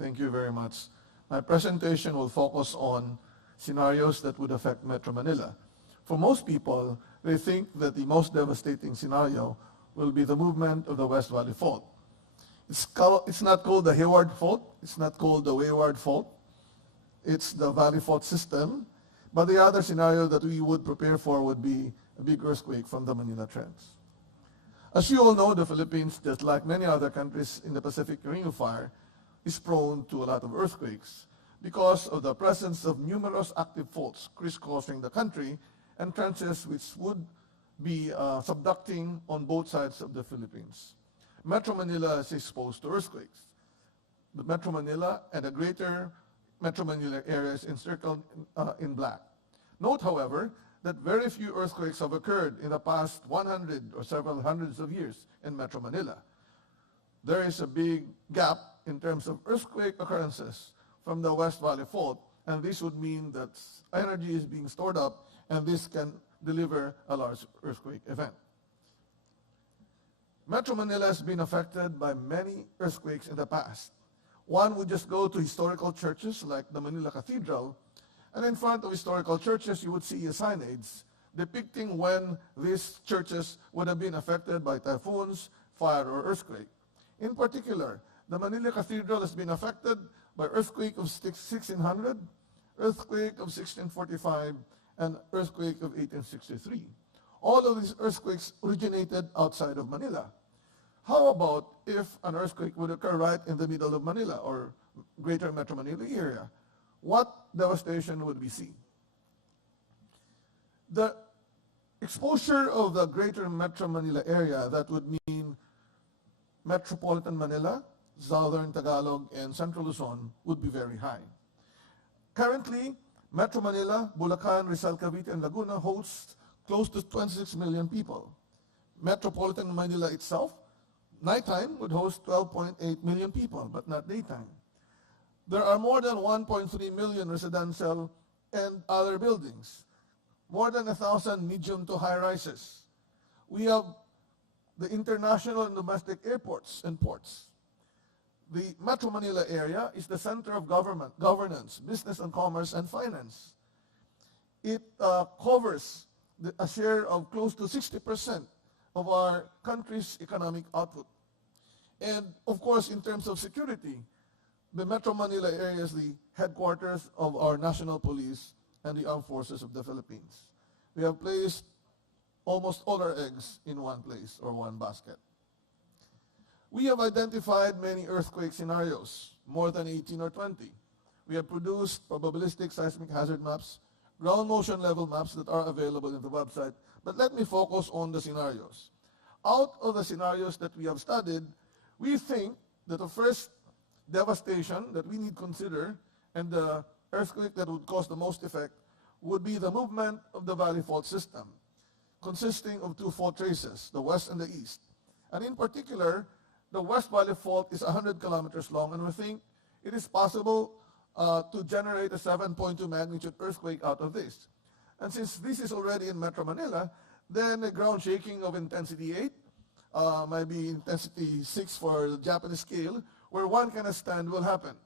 Thank you very much. My presentation will focus on scenarios that would affect Metro Manila. For most people, they think that the most devastating scenario will be the movement of the West Valley Fault. It's not called the Hayward Fault. It's not called the Wayward Fault. It's the Valley Fault system. But the other scenario that we would prepare for would be a big earthquake from the Manila Trends. As you all know, the Philippines, just like many other countries in the Pacific Ring of Fire, is prone to a lot of earthquakes because of the presence of numerous active faults crisscrossing the country and trenches which would be subducting on both sides of the Philippines. Metro Manila is exposed to earthquakes. The Metro Manila and the greater Metro Manila area is encircled in black. Note, however, that very few earthquakes have occurred in the past 100 or several hundreds of years in Metro Manila. There is a big gap in terms of earthquake occurrences from the West Valley Fault, and this would mean that energy is being stored up, and this can deliver a large earthquake event. Metro Manila has been affected by many earthquakes in the past. One would just go to historical churches like the Manila Cathedral, and in front of historical churches you would see signage depicting when these churches would have been affected by typhoons, fire, or earthquake. In particular, the Manila Cathedral has been affected by earthquake of 1600, earthquake of 1645, and earthquake of 1863. All of these earthquakes originated outside of Manila. How about if an earthquake would occur right in the middle of Manila or greater Metro Manila area? What devastation would we see? The exposure of the greater Metro Manila area, that would mean Metropolitan Manila, Southern Tagalog, and Central Luzon, would be very high. Currently, Metro Manila, Bulacan, Rizal, Cavite, and Laguna hosts close to 26 million people. Metropolitan Manila itself, nighttime, would host 12.8 million people, but not daytime. There are more than 1.3 million residential and other buildings, more than 1,000 medium to high rises. We have the international and domestic airports and ports. The Metro Manila area is the center of governance, business and commerce, and finance. It covers a share of close to 60% of our country's economic output. And of course, in terms of security, the Metro Manila area is the headquarters of our national police and the armed forces of the Philippines. We have placed almost all our eggs in one place or one basket. We have identified many earthquake scenarios, more than 18 or 20. We have produced probabilistic seismic hazard maps, ground motion level maps that are available in the website. But let me focus on the scenarios. Out of the scenarios that we have studied, we think that the first devastation that we need to consider and the earthquake that would cause the most effect would be the movement of the Valley Fault system, consisting of two fault traces, the west and the east. And in particular, the West Valley Fault is 100 kilometers long, and we think it is possible to generate a 7.2 magnitude earthquake out of this. And since this is already in Metro Manila, then a ground shaking of intensity 8, maybe intensity 6 for the Japanese scale, where one can stand will happen.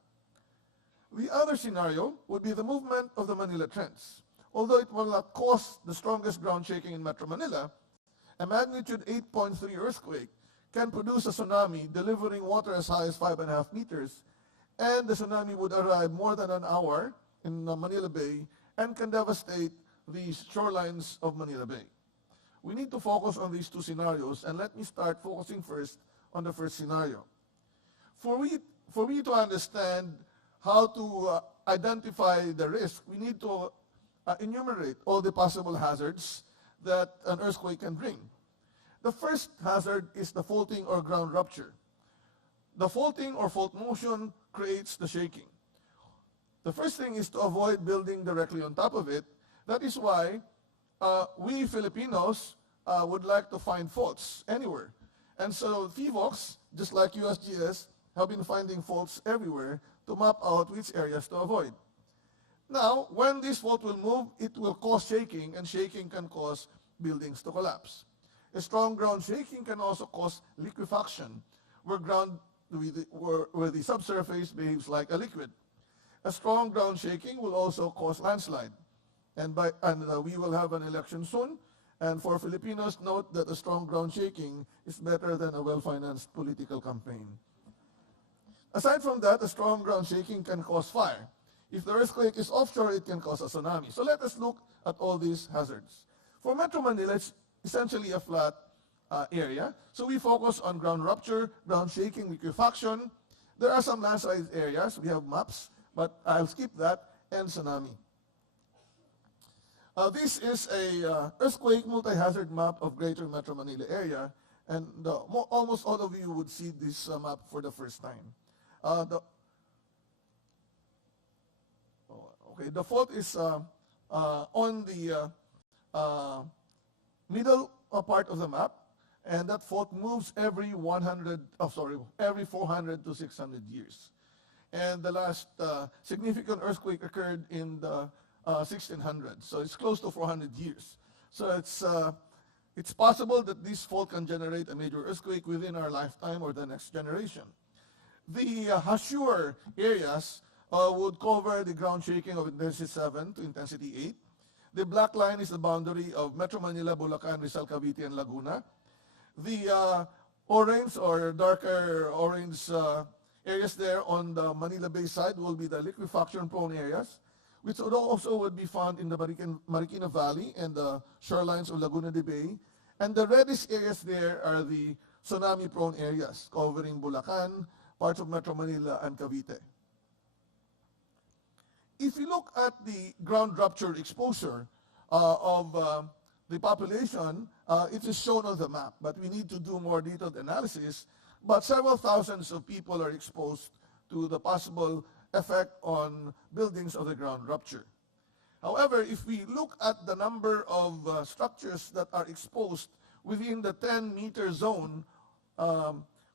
The other scenario would be the movement of the Manila Trends. Although it will not cause the strongest ground shaking in Metro Manila, a magnitude 8.3 earthquake can produce a tsunami delivering water as high as 5.5 meters, and the tsunami would arrive more than an hour in Manila Bay and can devastate the shorelines of Manila Bay. We need to focus on these two scenarios, and let me start focusing first on the first scenario. For we to understand how to identify the risk, we need to enumerate all the possible hazards that an earthquake can bring. The first hazard is the faulting or ground rupture. The faulting or fault motion creates the shaking. The first thing is to avoid building directly on top of it. That is why we Filipinos would like to find faults anywhere. And so FIVOX, just like USGS, have been finding faults everywhere to map out which areas to avoid. Now, when this fault will move, it will cause shaking, and shaking can cause buildings to collapse. A strong ground shaking can also cause liquefaction, where ground where the subsurface behaves like a liquid. A strong ground shaking will also cause landslide. And we will have an election soon. And for Filipinos, note that a strong ground shaking is better than a well-financed political campaign. Aside from that, a strong ground shaking can cause fire. If the earthquake is offshore, it can cause a tsunami. So let us look at all these hazards. For Metro Manila, it's essentially a flat area. So we focus on ground rupture, ground shaking, liquefaction. There are some landslide areas. We have maps, but I'll skip that, and tsunami. This is a earthquake multi-hazard map of Greater Metro Manila area, and almost all of you would see this map for the first time. The fault is on the middle part of the map, and that fault moves every 400 to 600 years. And the last significant earthquake occurred in the 1600s, so it's close to 400 years. So it's possible that this fault can generate a major earthquake within our lifetime or the next generation. The harsher areas would cover the ground shaking of intensity 7 to intensity 8. The black line is the boundary of Metro Manila, Bulacan, Rizal, Cavite, and Laguna. The orange or darker orange areas there on the Manila Bay side will be the liquefaction-prone areas, which would be found in the Marikina Valley and the shorelines of Laguna de Bay. And the reddish areas there are the tsunami-prone areas, covering Bulacan, parts of Metro Manila, and Cavite. If you look at the ground rupture exposure of the population, it is shown on the map, but we need to do more detailed analysis. But several thousands of people are exposed to the possible effect on buildings of the ground rupture. However, if we look at the number of structures that are exposed within the 10-meter zone,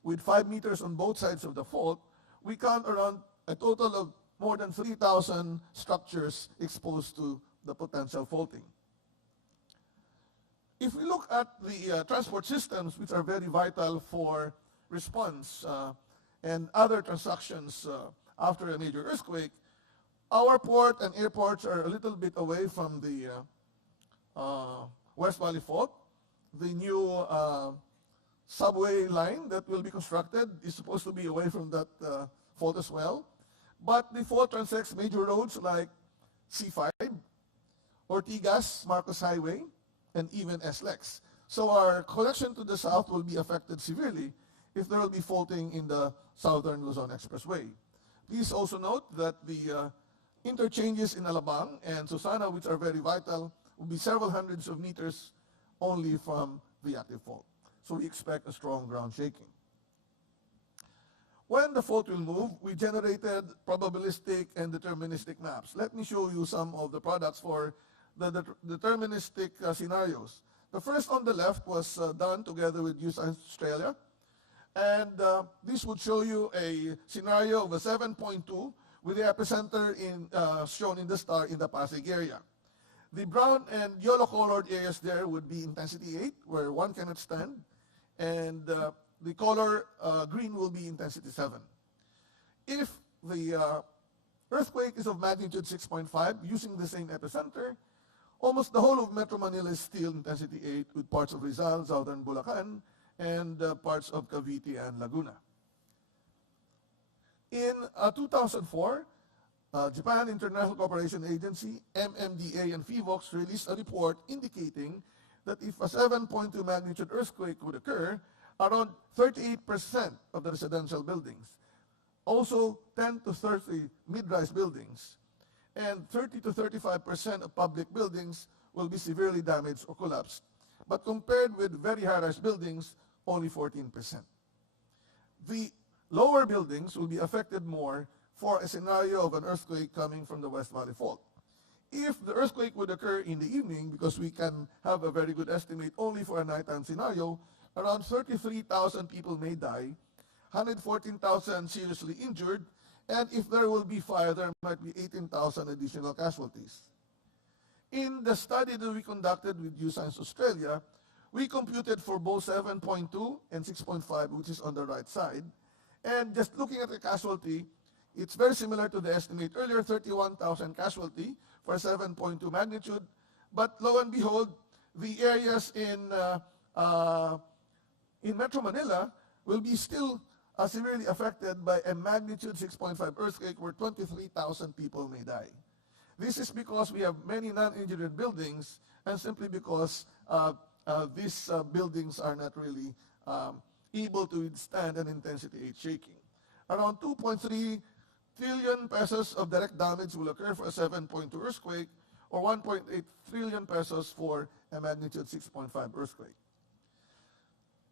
with 5 meters on both sides of the fault, we count around a total of more than 3,000 structures exposed to the potential faulting. If we look at the transport systems, which are very vital for response and other transactions after a major earthquake, our port and airports are a little bit away from the West Valley Fault. The new subway line that will be constructed is supposed to be away from that fault as well. But the fault transects major roads like C5, Ortigas, Marcos Highway, and even SLEX. So our connection to the south will be affected severely if there will be faulting in the Southern Luzon Expressway. Please also note that the interchanges in Alabang and Susana, which are very vital, will be several hundreds of meters only from the active fault. So we expect a strong ground shaking. When the fault will move, we generated probabilistic and deterministic maps. Let me show you some of the products for the deterministic scenarios. The first on the left was done together with Usec Australia. And this would show you a scenario of a 7.2 with the epicenter shown in the star in the Pasig area. The brown and yellow colored areas there would be intensity 8, where 1 cannot stand. And the color green will be intensity 7. If the earthquake is of magnitude 6.5, using the same epicenter, almost the whole of Metro Manila is still intensity 8, with parts of Rizal, southern Bulacan, and parts of Cavite and Laguna. In 2004, Japan International Cooperation Agency, MMDA, and FIVOX released a report indicating that if a 7.2 magnitude earthquake would occur, around 38% of the residential buildings, also 10 to 30 mid-rise buildings, and 30 to 35% of public buildings will be severely damaged or collapsed. But compared with very high-rise buildings, only 14%. The lower buildings will be affected more for a scenario of an earthquake coming from the West Valley Fault. If the earthquake would occur in the evening, because we can have a very good estimate only for a nighttime scenario, around 33,000 people may die, 114,000 seriously injured, and if there will be fire, there might be 18,000 additional casualties. In the study that we conducted with Usec Australia, we computed for both 7.2 and 6.5, which is on the right side, And just looking at the casualty, it's very similar to the estimate earlier, 31,000 casualty for 7.2 magnitude. But lo and behold, the areas in Metro Manila will be still severely affected by a magnitude 6.5 earthquake where 23,000 people may die. This is because we have many non-engineered buildings and simply because these buildings are not really able to withstand an intensity 8 shaking. Around 2.3 trillion pesos of direct damage will occur for a 7.2 earthquake or 1.8 trillion pesos for a magnitude 6.5 earthquake.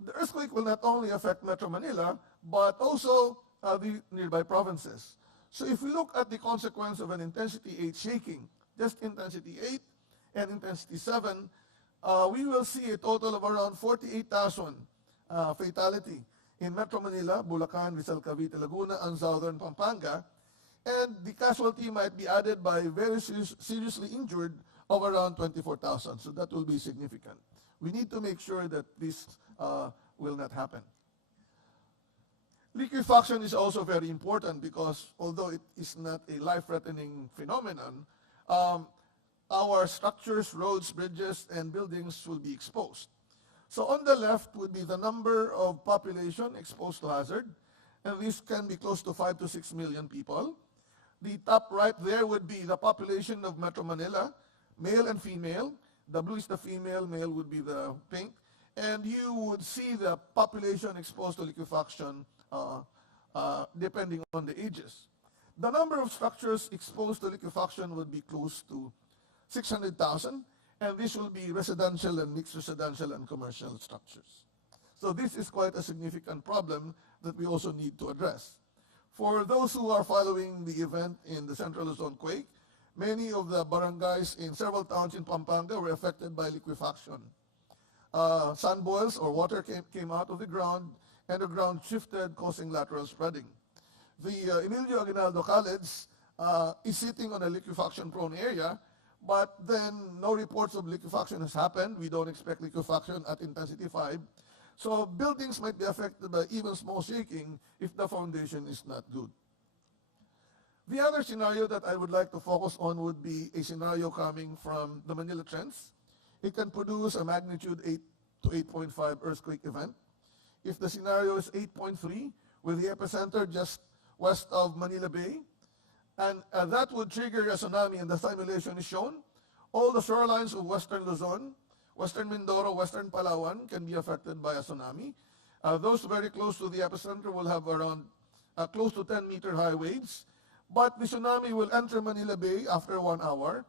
The earthquake will not only affect Metro Manila, but also the nearby provinces. So if we look at the consequence of an intensity 8 shaking, just intensity 8 and intensity 7, we will see a total of around 48,000 fatality in Metro Manila, Bulacan, Rizal, Cavite, Laguna, and Southern Pampanga. And the casualty might be added by very seriously injured of around 24,000. So that will be significant. We need to make sure that this will not happen. Liquefaction is also very important because although it is not a life-threatening phenomenon, our structures, roads, bridges, and buildings will be exposed. So on the left would be the number of population exposed to hazard, and this can be close to 5 to 6 million people. The top right there would be the population of Metro Manila, male and female. The blue is the female, male would be the pink. And you would see the population exposed to liquefaction depending on the ages. The number of structures exposed to liquefaction would be close to 600,000, and this will be residential and mixed residential and commercial structures. So this is quite a significant problem that we also need to address. For those who are following the event in the Central Luzon quake, many of the barangays in several towns in Pampanga were affected by liquefaction. Sand boils or water came out of the ground, and the ground shifted, causing lateral spreading. The Emilio Aguinaldo College is sitting on a liquefaction-prone area, but then no reports of liquefaction has happened. We don't expect liquefaction at intensity 5. So buildings might be affected by even small shaking if the foundation is not good. The other scenario that I would like to focus on would be a scenario coming from the Manila Trends. It can produce a magnitude 8 to 8.5 earthquake event. If the scenario is 8.3, with the epicenter just west of Manila Bay, and that would trigger a tsunami, and the simulation is shown. All the shorelines of Western Luzon, Western Mindoro, Western Palawan can be affected by a tsunami. Those very close to the epicenter will have around close to 10-meter high waves. But the tsunami will enter Manila Bay after 1 hour,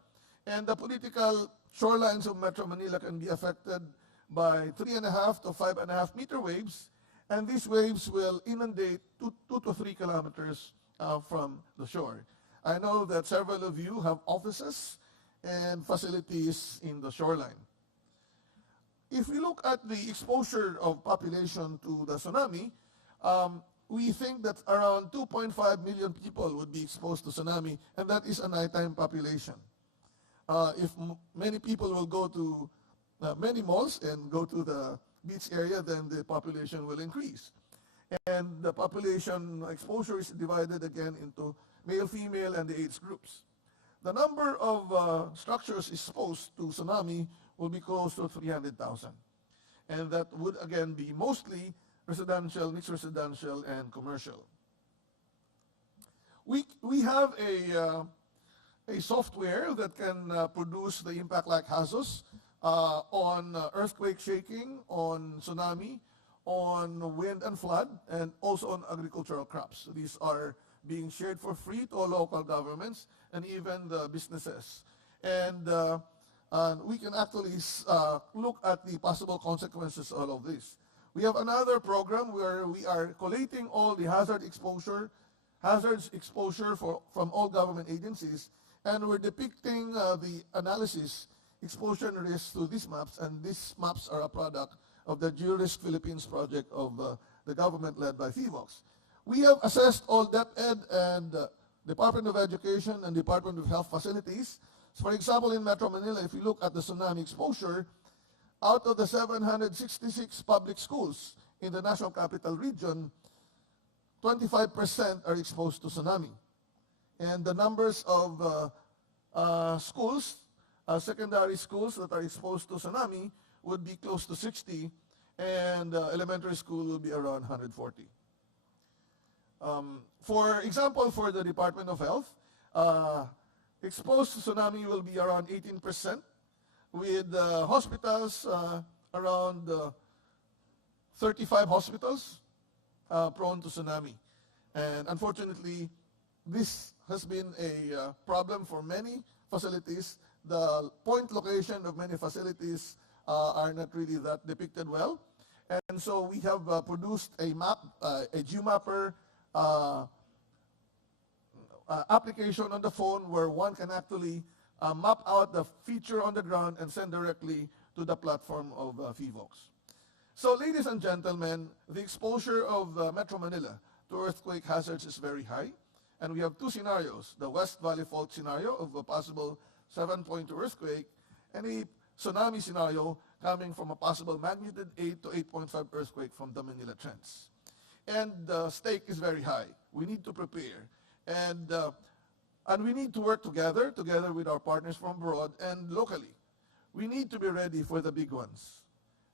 and the political shorelines of Metro Manila can be affected by 3.5 to 5.5 meter waves, and these waves will inundate 2 to 3 kilometers from the shore. I know that several of you have offices and facilities in the shoreline. If we look at the exposure of population to the tsunami, we think that around 2.5 million people would be exposed to tsunami, and that is a nighttime population. If many people will go to many malls and go to the beach area, then the population will increase. And the population exposure is divided again into male, female, and the age groups. The number of structures exposed to tsunami will be close to 300,000. And that would again be mostly residential, mixed residential, and commercial. We have a software that can produce the impact-like hazards on earthquake shaking, on tsunami, on wind and flood, and also on agricultural crops. These are being shared for free to all local governments and even the businesses. And we can actually look at the possible consequences of all of this. We have another program where we are collating all the hazards exposure from all government agencies, and we're depicting the analysis, exposure and risk through these maps, and these maps are a product of the Georisk Philippines project of the government led by FIVOX. We have assessed all DepEd and Department of Education and Department of Health facilities. So for example, in Metro Manila, if you look at the tsunami exposure, out of the 766 public schools in the National Capital Region, 25% are exposed to tsunami. And the numbers of schools, secondary schools that are exposed to tsunami would be close to 60, and elementary school will be around 140. For example, for the Department of Health, exposed to tsunami will be around 18%, with hospitals around 35 hospitals prone to tsunami. And unfortunately, this has been a problem for many facilities. The point location of many facilities are not really that depicted well. And so we have produced a map, a geomapper application on the phone where one can actually map out the feature on the ground and send directly to the platform of FIVOX. So ladies and gentlemen, the exposure of Metro Manila to earthquake hazards is very high. And we have two scenarios, the West Valley Fault scenario of a possible 7.2 earthquake and a tsunami scenario coming from a possible magnitude 8 to 8.5 earthquake from the Manila Trends. And the stake is very high. We need to prepare. And we need to work together with our partners from abroad and locally. We need to be ready for the big ones.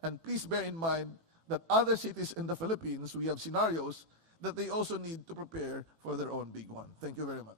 And please bear in mind that other cities in the Philippines, we have scenarios that they also need to prepare for their own big one. Thank you very much.